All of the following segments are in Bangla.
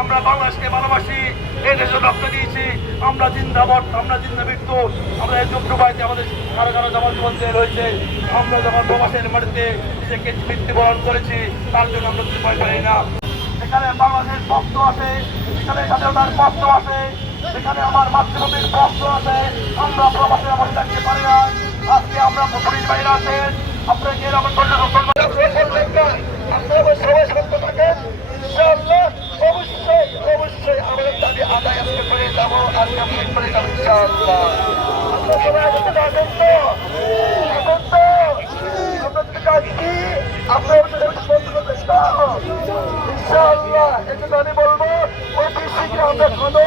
আমরা বাংলাদেশকে ভালোবাসি, এই দেশে রক্ত দিয়েছি। আমরা জিন্দাবাদ, আমরা জিন্দা মৃত্যু আমরা এই যুদ্ধ বাড়িতে আমাদের কারও কারও যেমন জীবন দিয়ে রয়েছে আমরা যখন প্রবাসের মাটিতে নিজেকে মৃত্যুবরণ করেছি, তার জন্য আমরা ভয় পাই না। এখানে বাংলাদেশের ভক্ত আছে, এখানে স্বাধীনতার ভক্ত আছে, এখানে আমার মাতৃভূমির ভক্ত আছে। আমরা প্রবাসে বসে থাকতে পারি না। আজকে আমরা পুলিশ বাইরে আছেন আপনাকে আমার আপনারা সবাই শান্ত থাকেন অবশ্যই অবশ্যই আমাদের দাবি আদায় আজকে করে যাব, আজকে করে যাব ইনশাআল্লাহ। আপনারা সবাই আমাদের আছেন তো আছেন তো আপনাদের কাজ কি আপনারা আমাদের বন্ধ করবেন তো ইনশাআল্লাহ এজন্য আমি বলব অতি শীঘ্র আমরা কোনো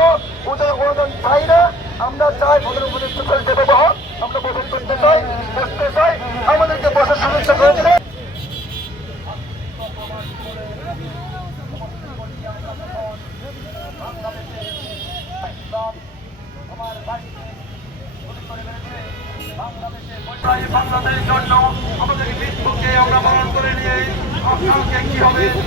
ওদের চাই না আমরা চাই ওদের উপরে সুযোগ দেবো বহন আমরা বসন করতে চাই বসতে চাই আমাদেরকে বসার সুযোগ করে দিলে বাংলাদেশের জন্য আমাদের মৃত্যুকে আমরা বরণ করে নিয়ে কি হবে